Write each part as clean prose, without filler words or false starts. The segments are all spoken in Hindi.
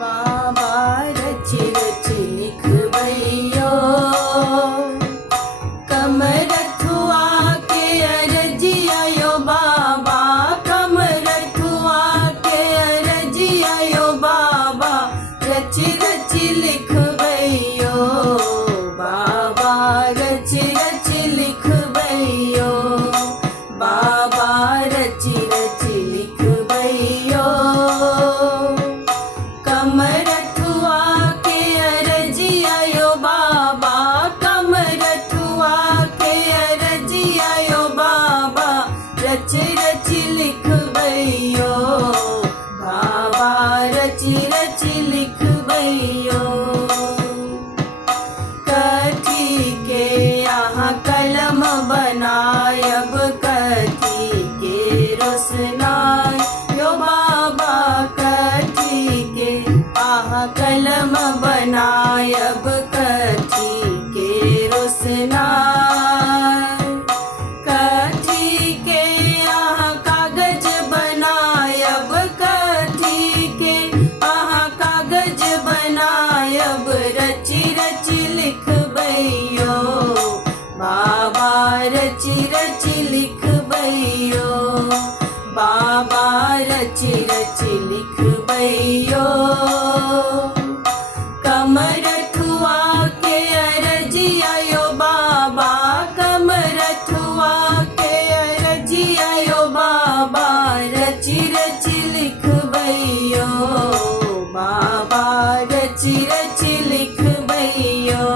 बाबा रच रच लिखवैयो कमरथुआ के अरजिया यो बाबा, कमरथुआ के अरजिया यो बाबा, रच रच लिखवैयो बाबा, रच रच लिखवैयो बाबा, रच रच लिखवैयो कमरथुआ के अरजिया यो बाबा, कमरथुआ के अरजिया यो बाबा, रच रच लिखवैयो बाबा, रच रच लिखवैयो। कथी के यहाँ कलम बनायब, कथी के रोशनाई यो बाबा, कथी के आहा कलम बनायब, कथी के रोशनाई, कथी के आहा कागज बनायब, कथी के आहा कागज बनायब, रच रच लिखवैयो बाबा, रच रच लिखवैयो बाबा, रच रच लिखवैयो कमरथुआ के अरजिया यो बाबा, कमरथुआ के अरजिया यो बाबा, रच रच लिखवैयो बाबा, रच रच लिखवैयो।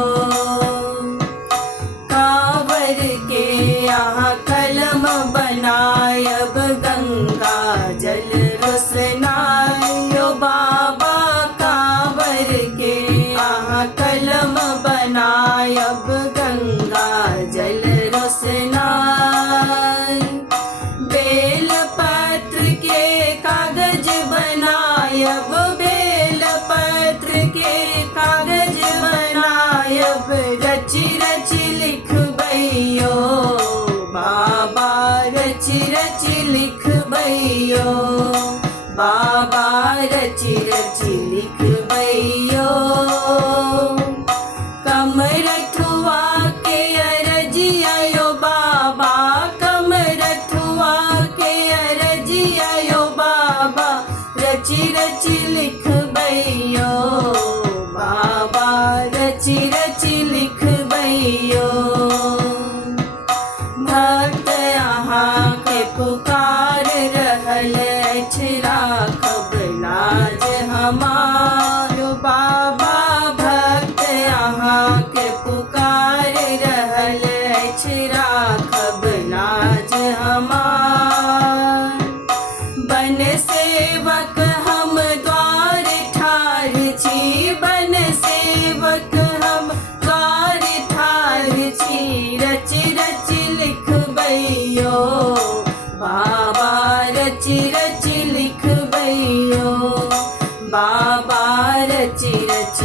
कांवर के यहाँ कलम बनायब, गंगा जल रोशनाई यो बाबा, कांवर के यहाँ कलम बनायब, गंगा जल रोशनाई, बेल पत्र के कागज बनायब, बेल पत्र के कागज बनायब, रच रच लिखवैयो बाबा, रच रच लिखवैयो बाबा, रच रच लिखवैयो कमरथुआ के अरजिया यो बाबा, कमरथुआ के अरजिया यो बाबा, रच रच लिखवैयो बाबा, रच रच लिखवैयो। भक्त यहाँ के पुकार रहल अछि, राखब लाज हमारो बाबा, भक्त यहाँ के पुकार रहल अछि, राखब लाज हमार, बन सेवक हम द्वार ठाढ़ छी, बन सेवक हम द्वार ठाढ़ छी, रच रच लिखवैयो बाबा, रच रच लिखवैयो बाबा, रच रच